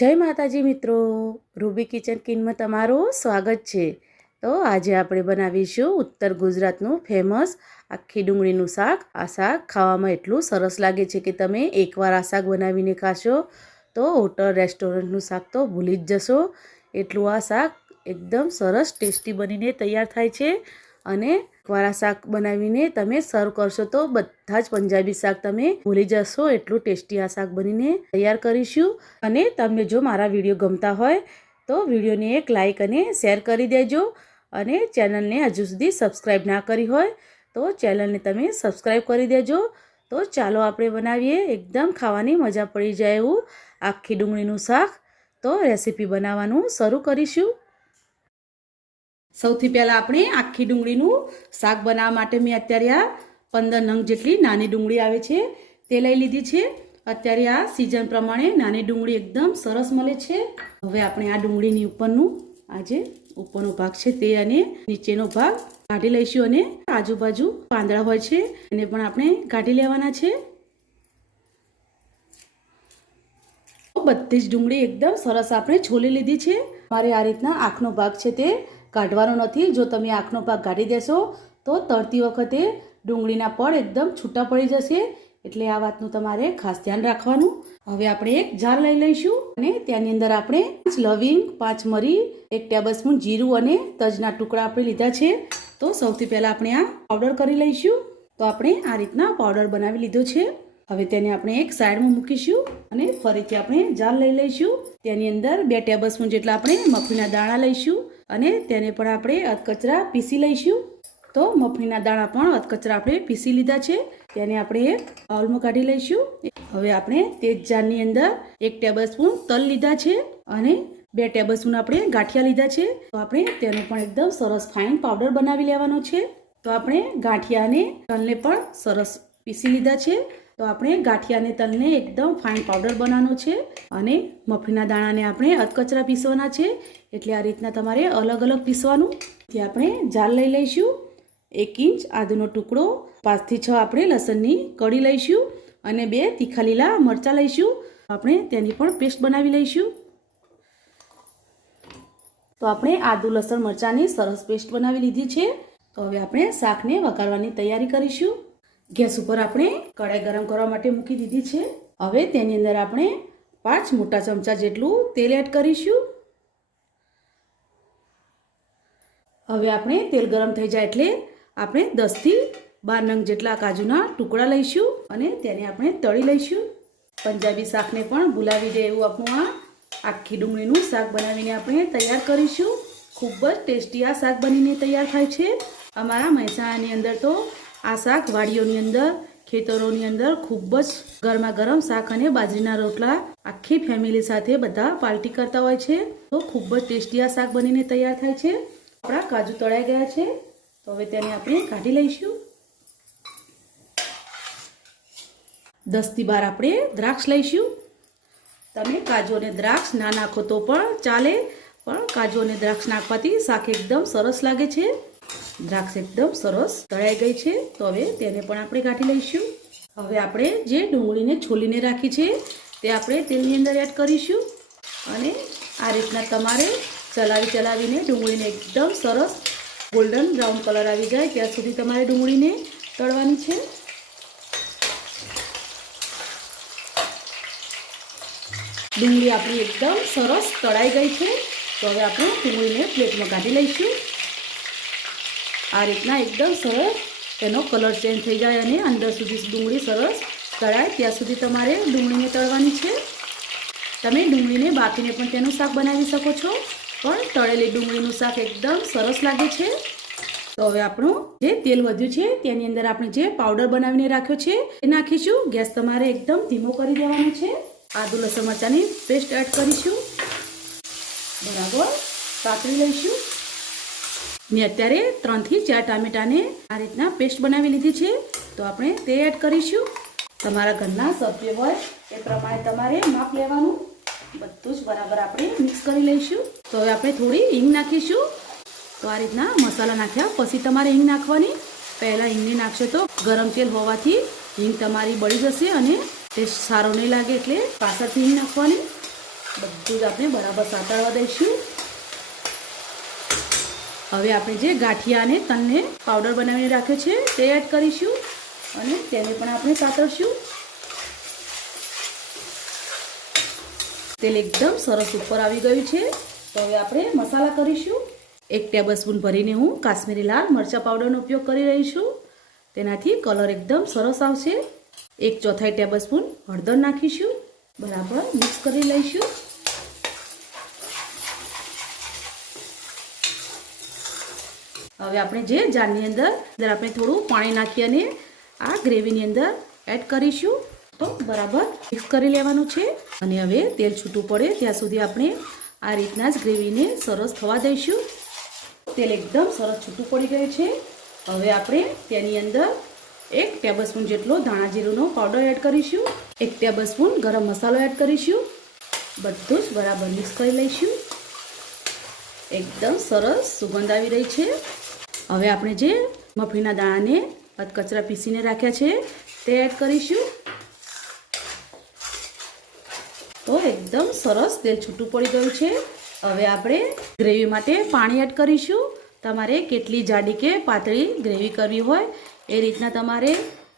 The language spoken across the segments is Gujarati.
જય માતાજી મિત્રો. રૂબી કિચન કિનમાં તમારું સ્વાગત છે. તો આજે આપણે બનાવીશું ઉત્તર ગુજરાતનું ફેમસ આખી ડુંગળીનું શાક. આ શાક ખાવામાં એટલું સરસ લાગે છે કે તમે એકવાર આ શાક બનાવીને ખાશો તો હોટલ, રેસ્ટોરન્ટનું શાક તો ભૂલી જ જશો. એટલું આ શાક એકદમ સરસ ટેસ્ટી બનીને તૈયાર થાય છે અને એકવાર શાક બનાવીને તમે સર્વ કરશો તો બધા જ પંજાબી શાક તમે ભૂલી જશો. એટલું ટેસ્ટી આ શાક બનીને તૈયાર કરીશું. અને તમને જો મારા વીડિયો ગમતા હોય તો વિડીયોને એક લાઇક અને શેર કરી દેજો. અને ચેનલને હજુ સુધી સબસ્ક્રાઈબ ના કરી હોય તો ચેનલને તમે સબસ્ક્રાઈબ કરી દેજો. તો ચાલો આપણે બનાવીએ. એકદમ ખાવાની મજા પડી જાય એવું આખી ડુંગળીનું શાક. તો રેસીપી બનાવવાનું શરૂ કરીશું. સૌથી પહેલાં આપણે આખી ડુંગળીનું શાક બનાવવા માટે મેં અત્યારે આ પંદર નંગ જેટલી નાની ડુંગળી આવે છે, તે લઈ લીધી છે. અત્યારે આ સિઝન પ્રમાણે નાની ડુંગળી એકદમ સરસ મળે છે. હવે આપણે આ ડુંગળીની ઉપરનું, આ જે ઉપરનો ભાગ છે તે અને નીચેનો ભાગ કાઢી લઈશું અને આજુબાજુ પાંદડા હોય છે, એને પણ આપણે કાઢી લેવાના છે. બધી જ ડુંગળી એકદમ સરસ આપણે છોલી લીધી છે. મારે આ રીતના આંખનો ભાગ છે તે કાઢવાનો નથી. જો તમે આંખનો ભાગ કાઢી દેશો, તો તળતી વખતે ડુંગળીના પડ એકદમ છૂટા પડી જશે. એટલે આ વાતનું તમારે ખાસ ધ્યાન રાખવાનું. હવે આપણે એક જાર લઈ લઈશું અને તેની અંદર આપણે પાંચ લવિંગ, પાંચ મરી, એક ટેબલ સ્પૂન જીરું અને તજના ટુકડા આપણે લીધા છે. તો સૌથી પહેલાં આપણે આ પાવડર કરી લઈશું. તો આપણે આ રીતના પાવડર બનાવી લીધો છે. હવે તેને આપણે એક સાઈડમાં મૂકીશું અને ફરીથી આપણે જાર લઈ લઈશું. તેની અંદર બે ટેબલ સ્પૂન જેટલા આપણે મફીના દાણા લઈશું. અને તેને પણ આપણે અધકચરા પીસી લઈશું. તો મફળીના દાણા પણ અધકચરા આપણે પીસી લીધા છે. તેને આપણે એક કાઢી લઈશું. હવે આપણે તે જ જારની અંદર એક ટેબલ સ્પૂન તલ લીધા છે અને બે ટેબલ સ્પૂન આપણે ગાંઠિયા લીધા છે. તો આપણે તેનો પણ એકદમ સરસ ફાઇન પાવડર બનાવી લેવાનો છે. તો આપણે ગાંઠિયા અને તલને પણ સરસ પીસી લીધા છે. તો આપણે ગાંઠિયાને તલને એકદમ ફાઇન પાવડર બનાવવાનો છે અને મફીના દાણાને આપણે અધકચરા પીસવાના છે. એટલે આ રીતના તમારે અલગ અલગ પીસવાનું. ત્યાં આપણે જાર લઈ લઈશું. એક ઇંચ આદુનો ટુકડો પાંચથી છ આપણે લસણની કઢી લઈશું અને બે તીખા લીલા મરચાં લઈશું. આપણે તેની પણ પેસ્ટ બનાવી લઈશું. તો આપણે આદુ, લસણ, મરચાંની સરસ પેસ્ટ બનાવી લીધી છે. તો હવે આપણે શાકને વઘારવાની તૈયારી કરીશું. ગેસ ઉપર આપણે કઢાઈ ગરમ કરવા માટે મૂકી દીધી છે. હવે તેની અંદર આપણે પાંચ મોટા ચમચા જેટલું તેલ એડ કરીશું. હવે આપણે તેલ ગરમ થઈ જાય એટલે આપણે દસથી બાર નંગ જેટલા કાજુના ટુકડા લઈશું અને તેને આપણે તળી લઈશું. પંજાબી શાકને પણ ભૂલાવી દે એવું આપણું આ આખી ડુંગળીનું શાક બનાવીને આપણે તૈયાર કરીશું. ખૂબ જ ટેસ્ટી આ શાક બનીને તૈયાર થાય છે. અમારા મહેસાણાની અંદર તો આ શાક વાડીઓની અંદર, ખેતરોની અંદર ખૂબ જ ગરમા ગરમ શાક અને બાજરીના રોટલા આખી ફેમિલી સાથે બધા પાર્ટી કરતા હોય છે. તો ખૂબ જ ટેસ્ટી આ શાક બનીને તૈયાર થાય છે. આપણા કાજુ તળાઈ ગયા છે. તો હવે તેને આપણે કાઢી લઈશું. દસથી બાર આપણે દ્રાક્ષ લઈશું. તમે કાજુ અને દ્રાક્ષ ના નાખો તો પણ ચાલે, પણ કાજુ અને દ્રાક્ષ નાખવાથી શાક એકદમ સરસ લાગે છે. દ્રાક્ષ એકદમ સરસ તળાઈ ગઈ છે. તો હવે તેને પણ આપણે કાઢી લઈશું. હવે આપણે જે ડુંગળીને છોલીને રાખી છે, તે આપણે તેલની અંદર એડ કરીશું. અને આ રીતના તમારે ચલાવી ચલાવીને ડુંગળીને એકદમ સરસ ગોલ્ડન બ્રાઉન કલર આવી જાય ત્યાં સુધી તમારે ડુંગળીને તળવાની છે. ડુંગળી આપણી એકદમ સરસ તળાઈ ગઈ છે. તો હવે આપણે ડુંગળીને પ્લેટમાં કાઢી લઈશું. આ રીતના એકદમ સરસ તેનો કલર ચેન્જ થઈ જાય અને અંદર સુધી ડુંગળી સરસ તળાય. ત્યાં સુધી તમારે ડુંગળીને તળવાની છે. તમે ડુંગળીને બાફીને પણ તેનું શાક બનાવી શકો છો. પણ તળેલી ડુંગળીનું શાક એકદમ સરસ લાગે છે. તો હવે આપણું જે તેલ વધ્યું છે તેની અંદર આપણે જે પાવડર બનાવીને રાખ્યો છે એ નાખીશું. ગેસ તમારે એકદમ ધીમો કરી દેવાનો છે. આદુ, લસણ, મરચાંની પેસ્ટ એડ કરીશું. બરાબર. સાતરી લઈશું. મેં અત્યારે ત્રણથી ચાર ટામેટાને આ રીતના પેસ્ટ બનાવી લીધી છે. તો આપણે તે એડ કરીશું. તમારા ઘરના સભ્ય હોય એ પ્રમાણે તમારે માપ લેવાનું. બધું જ બરાબર આપણે મિક્સ કરી લઈશું. તો હવે આપણે થોડી હિંગ નાખીશું. તો આ રીતના મસાલા નાખ્યા પછી તમારે હિંગ નાખવાની. પહેલાં હિંગને નાખશો તો ગરમ તેલ હોવાથી હિંગ તમારી બળી જશે અને ટેસ્ટ સારો નહીં લાગે એટલે પાછળથી હિંગ નાખવાની. બધું જ આપણે બરાબર સાતળવા દઈશું. હવે આપણે જે ગાંઠિયાને તનને પાવડર બનાવીને રાખ્યો છે, તે એડ કરીશું અને તેને પણ આપણે સાતળશું તેલ એકદમ સરસ ઉપર આવી ગયું છે. તો હવે આપણે મસાલા કરીશું. એક ટેબલ સ્પૂન ભરીને હું કાશ્મીરી લાલ મરચાં પાવડરનો ઉપયોગ કરી રહી છું. તેનાથી કલર એકદમ સરસ આવશે. એક ચોથાઈ ટેબલ સ્પૂન હળદર નાખીશું. બરાબર મિક્સ કરી લઈશું. હવે આપણે જે જારની અંદર અંદર આપણે થોડું પાણી નાખી અને આ ગ્રેવીની અંદર એડ કરીશું. તો બરાબર મિક્સ કરી લેવાનું છે. અને હવે તેલ છૂટું પડે ત્યાં સુધી આપણે આ રીતના જ ગ્રેવીને સરસ થવા દઈશું. તેલ એકદમ સરસ છૂટું પડી ગયું છે. હવે આપણે તેની અંદર એક ટેબલ જેટલો ધાણા જીરુંનો પાવડર એડ કરીશું. એક ટેબલ સ્પૂન ગરમ મસાલો એડ કરીશું. બધું જ બરાબર મિક્સ કરી લઈશું. એકદમ સરસ સુગંધ આવી રહી છે. હવે આપણે જે મફીના દાણાને કચરા પીસીને રાખ્યા છે, તે એડ કરીશું. તો એકદમ સરસ તેલ છૂટું પડી ગયું છે. હવે આપણે ગ્રેવી માટે પાણી એડ કરીશું. તમારે કેટલી જાડી કે પાતળી ગ્રેવી કરવી હોય એ રીતના તમારે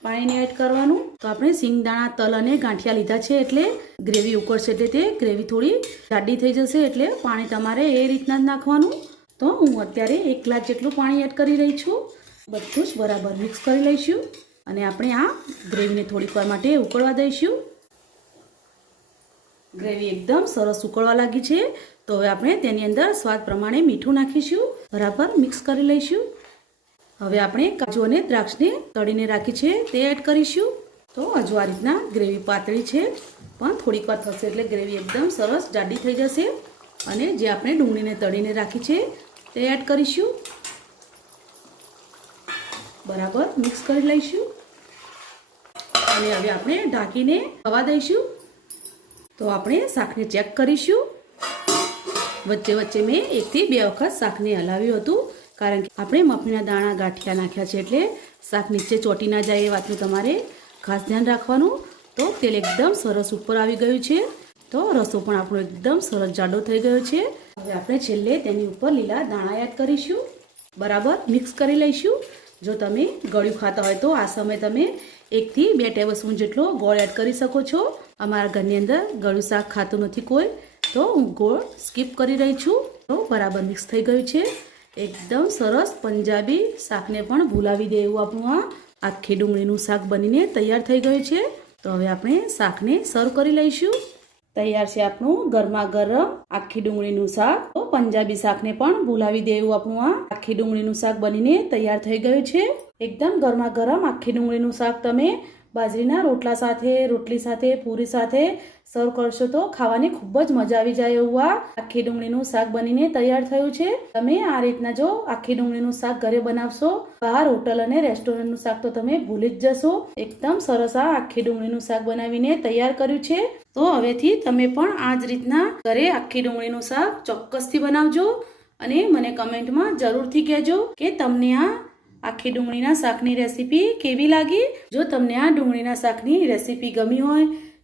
પાણીને એડ કરવાનું. તો આપણે સિંગદાણા, તલ અને ગાંઠિયા લીધા છે એટલે ગ્રેવી ઉકળશે એટલે તે ગ્રેવી થોડી જાડી થઈ જશે એટલે પાણી તમારે એ રીતના જ નાખવાનું. તો હું અત્યારે એક ગ્લાસ જેટલું પાણી એડ કરી રહી છું. બધું જ બરાબર મિક્સ કરી લઈશું અને આપણે આ ગ્રેવીને થોડીક વાર માટે ઉકળવા દઈશું. ગ્રેવી એકદમ સરસ ઉકળવા લાગી છે. તો હવે આપણે તેની અંદર સ્વાદ પ્રમાણે મીઠું નાખીશું. બરાબર મિક્સ કરી લઈશું. હવે આપણે કાજુ અને દ્રાક્ષને તળીને રાખી છે તે એડ કરીશું. તો હજુ આ રીતના ગ્રેવી પાતળી છે. પણ થોડીક વાર થશે એટલે ગ્રેવી એકદમ સરસ જાડી થઈ જશે. અને જે આપણે ડુંગળીને તળીને રાખી છે, તે એડ કરીશું. બરાબર મિક્સ કરી લઈશું. અને હવે આપણે ઢાંકીને હવા દઈશું. તો આપણે શાકને ચેક કરીશું. વચ્ચે વચ્ચે મેં એકથી બે વખત શાકને હલાવ્યું હતું, કારણ કે આપણે મફીના દાણા ગાંઠિયા નાખ્યા છે એટલે શાક નીચે ચોટી ના જાય એ વાતનું તમારે ખાસ ધ્યાન રાખવાનું. તો તેલ એકદમ સરસ ઉપર આવી ગયું છે. તો રસો પણ આપણો એકદમ સરસ જાડો થઈ ગયો છે. હવે આપણે છેલ્લે તેની ઉપર લીલા દાણા એડ કરીશું. બરાબર, મિક્સ કરી લઈશું. જો તમે ગળ્યું ખાતા હોય તો આ સમયે તમે એકથી બે ટેબલ સ્પૂન જેટલો ગોળ એડ કરી શકો છો. અમારા ઘરની અંદર ગળ્યું શાક ખાતું નથી કોઈ. તો હું ગોળ સ્કીપ કરી રહી છું. તો બરાબર મિક્સ થઈ ગયું છે. એકદમ સરસ પંજાબી શાકને પણ ભૂલાવી દે એવું આપણું આ આખી ડુંગળીનું શાક બનીને તૈયાર થઈ ગયું છે. તો હવે આપણે શાકને સર્વ કરી લઈશું. તૈયાર છે આપણું ગરમા ગરમ આખી ડુંગળીનું શાક. તો પંજાબી શાકને પણ ભૂલાવી દેવું આપણું આ. આખી ડુંગળીનું શાક બનીને તૈયાર થઈ ગયું છે. એકદમ ગરમા ગરમ આખી ડુંગળીનું શાક તમે બાજરીના રોટલા સાથે, રોટલી સાથે, પૂરી સાથે સર્વ કરશો તો ખાવાની ખૂબ જ મજા આવી જાય એવું આ આખી ડુંગળીનું શાક બનીને તૈયાર થયું છે. તમે આ રીતના જો આખી ડુંગળીનું શાક ઘરે બનાવશો, બહાર હોટલ અને રેસ્ટોરન્ટનું શાક તો તમે ભૂલી જ જશો. એકદમ સરસ આ આખી ડુંગળીનું શાક બનાવીને તૈયાર કર્યું છે. તો હવેથી તમે પણ આ જ રીતના ઘરે આખી ડુંગળીનું શાક ચોક્કસથી બનાવજો અને મને કમેન્ટમાં જરૂરથી કહેજો કે તમને આ આખી ડુંગળીના શાકની રેસીપી કેવી લાગી? જો તમને આ ડુંગળીના શાકની રેસીપી ગમી હોય